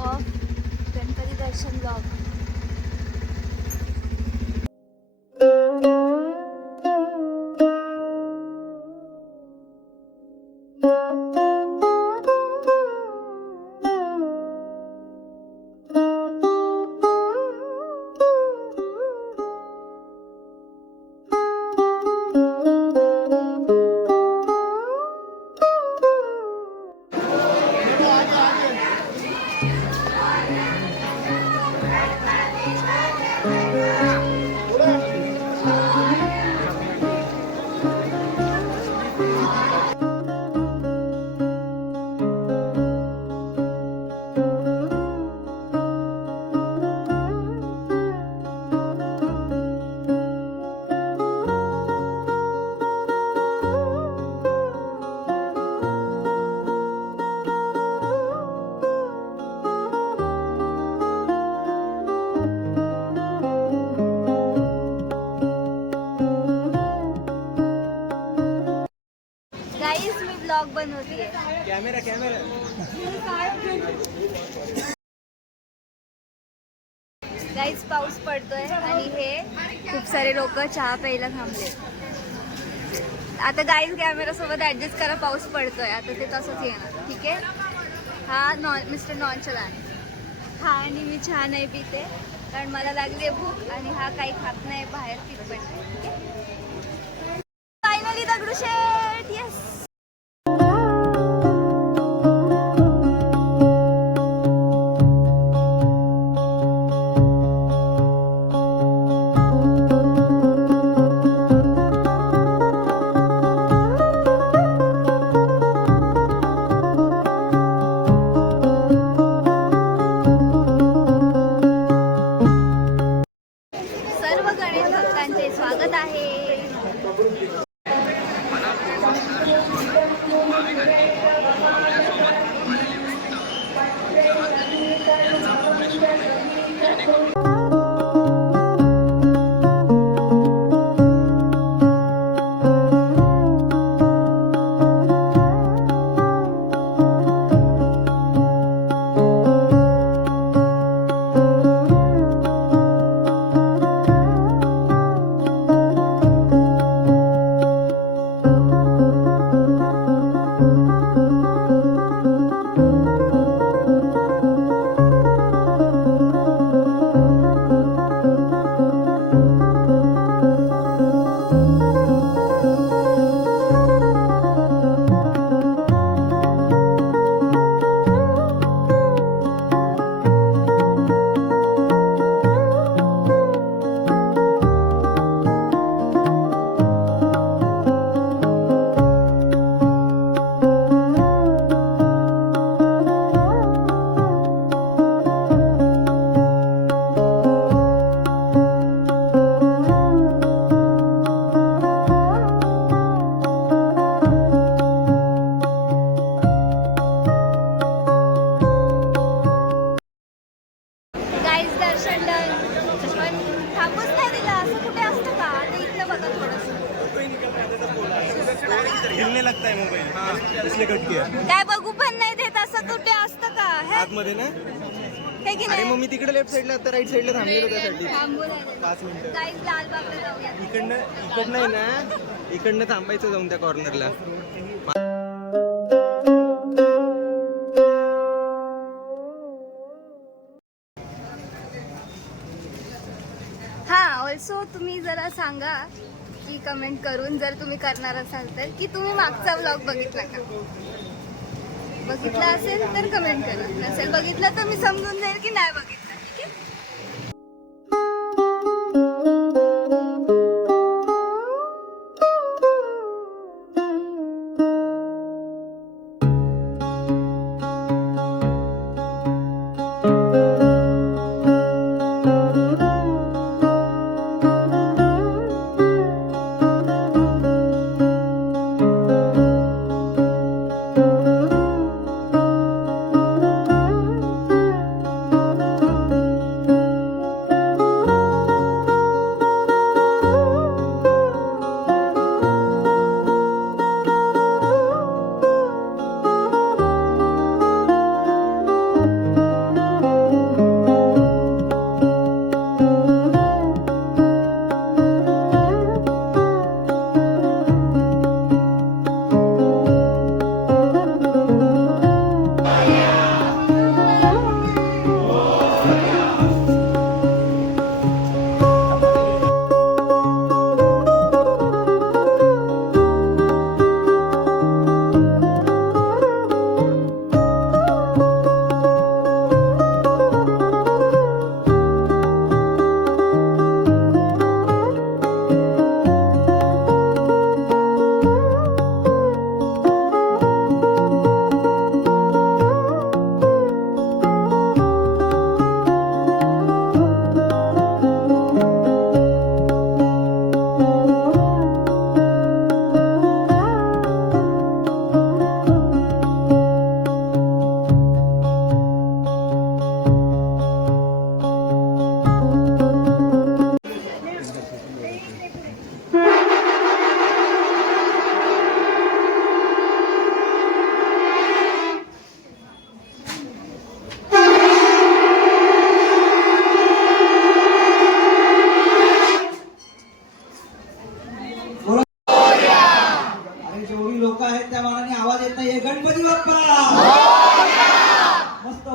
Of Ganpati darshan vlog. Guys मी vlog बनवतीये. Camera guys पाऊस पडतोय आणि हे खूप सारे लोक चहा प्यायला थांबले. आता गाईस कॅमेरा सोबत ऍडजस्ट करा, पाऊस पडतोय आता ते तसंच येणार. ठीक आहे. हा मिस्टर नॉनचलान. हा आणि मी चहा नाही पिते कारण मला लागली भूक आणि हा काही खात नाही, बाहेर पित पण नाही. ठीक आहे. फायनली दगडूशेठ. येस. सर्व गणेश भक्तांचे स्वागत आहे. हिलने लगता है मोबाईल इसलिए कट किया. काय बघू पण नाही देत असं कुठे असतं का हे? आतमध्ये ना. हे की अरे नाही? मग मी तिकडे लेफ्ट साईडला आता राईट साईडला थांबलेलो त्यासाठी. थांबू लागले. 5 मिनिटं. गाईस लालबागला जाऊया. इकडनं आहे ना, इकडनं थांबायचं जाऊन त्या कॉर्नरला. हा ऑल्सो तुम्ही जरा सांगा की कमेंट करून, जर तुम्ही करणार असाल तर, की तुम्ही मागचा व्लॉग बघितला का. बघितला असेल तर कमेंट करा, नसेल बघितलं तर मी समजून जाईल की नाही बघितलं. ठीक आहे.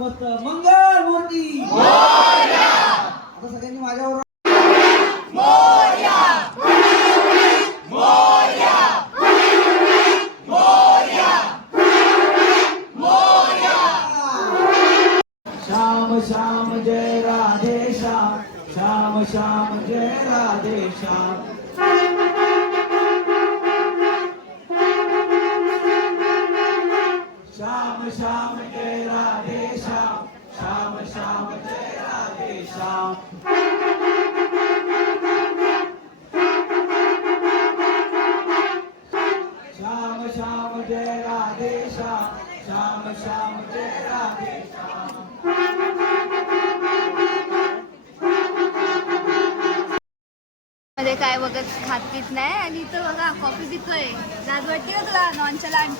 मस्त मंगल मूर्ती आता सगळ्यांनी माझ्यावर श्याम श्याम जय राधे श्याम श्याम श्याम जय राधे श्याम श्याम श्याम जय राधे श्याम श्याम श्याम जय राधे श्याम श्याम श्याम जय राधे श्याम श्याम श्याम जय राधे श्याम मध्ये काय बघत खात पीत नाही आणि इथं बघा कॉफी पितोय. लाज वाटते का तुला नॉनचलांट?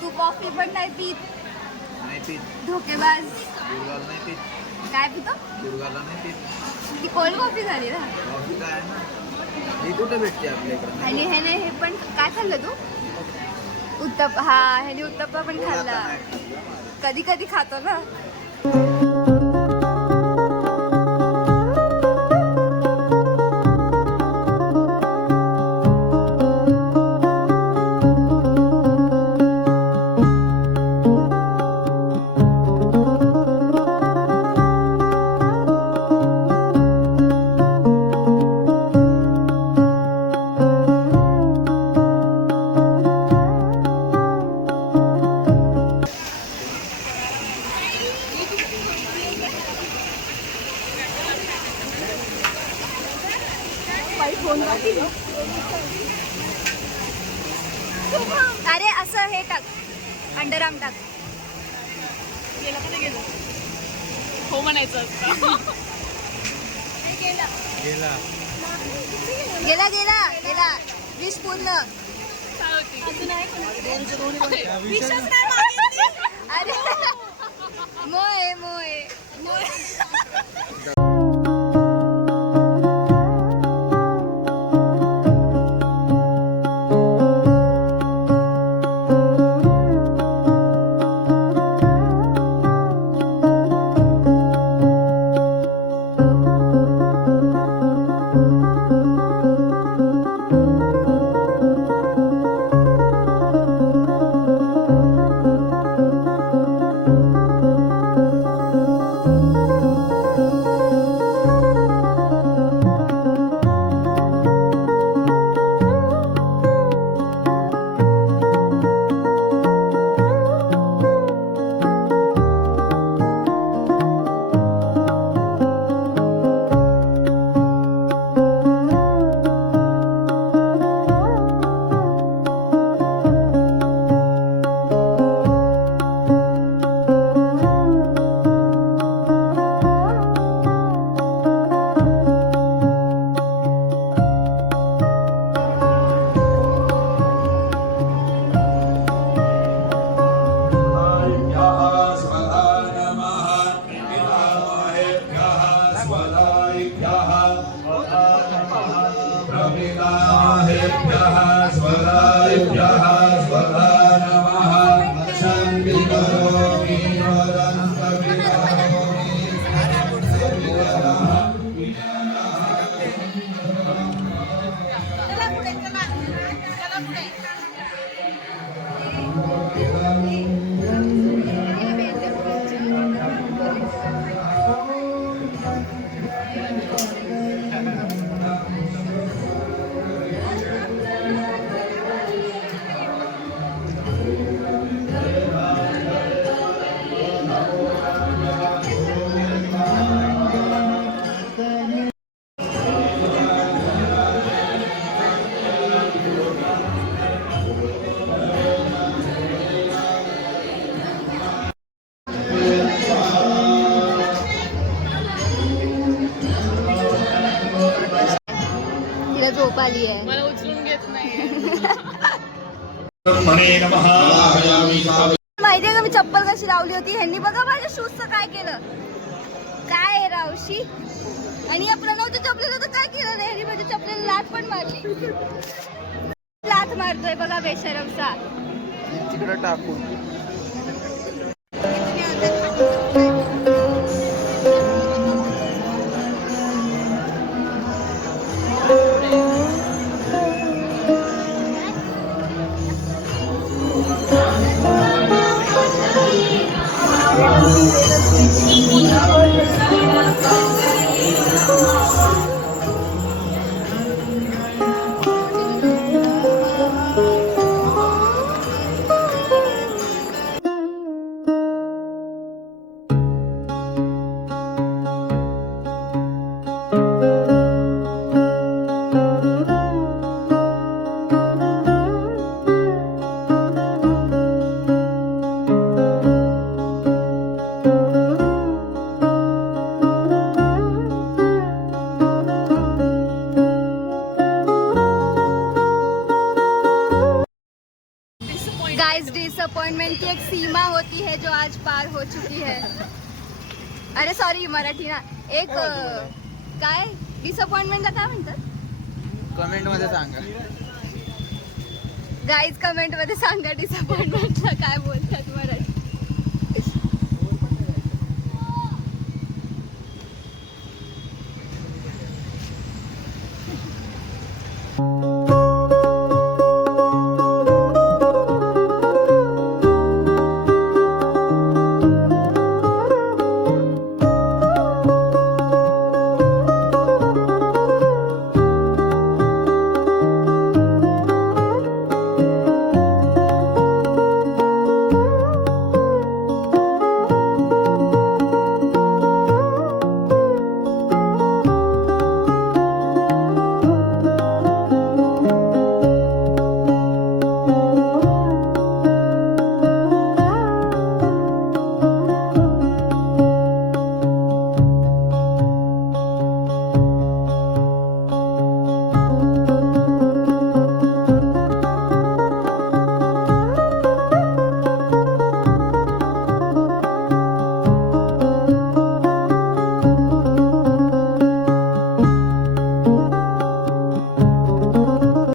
तू कॉफी पण नाही पीत. धोकेबाज. काय पितो? ती कोल्ड कॉफी झाली ना. कुठे भेटते आपल्याकडे? आणि ह्याने हे पण काय खाल्लं तू? उत्तप्पा. हा ह्याने उत्तप्पा पण खाल्ला. कधी कधी खातो ना. अरे असं हे टाक. अंडरआर्म टाक. गेला का नाही गेलं? हो म्हणायचं असतं. गेला गेला गेला. विश पूर्ण. काय होती? अजून आहे. विश्वास नाही मागितली. अरे मोय मोय. झोप आली आहे. मला उचलून घेत नाही. माहितीये का मी चप्पल कशी लावली होती? ह्यांनी बघा माझ्या शूजचं काय केलं. काय आहे रावशी. आणि या प्रणवच्या चपलेला तर काय केलं नाही. ह्यांनी माझ्या चपलेला लाथ पण मारली. लाथ मारतोय बघा बेशरमचा. तिकडे टाकून. गाइस, डिसअपॉइंटमेंट की एक सीमा होती है जो आज पार हो चुकी है. अरे सॉरी, मराठी ना. एक काय डिसअपॉइंटमेंटला काय म्हणतात? कमेंट मध्ये सांगा. गाइस, कमेंट मध्ये सांगा डिसअपॉइंटमेंटला काय बोलतात मराठी.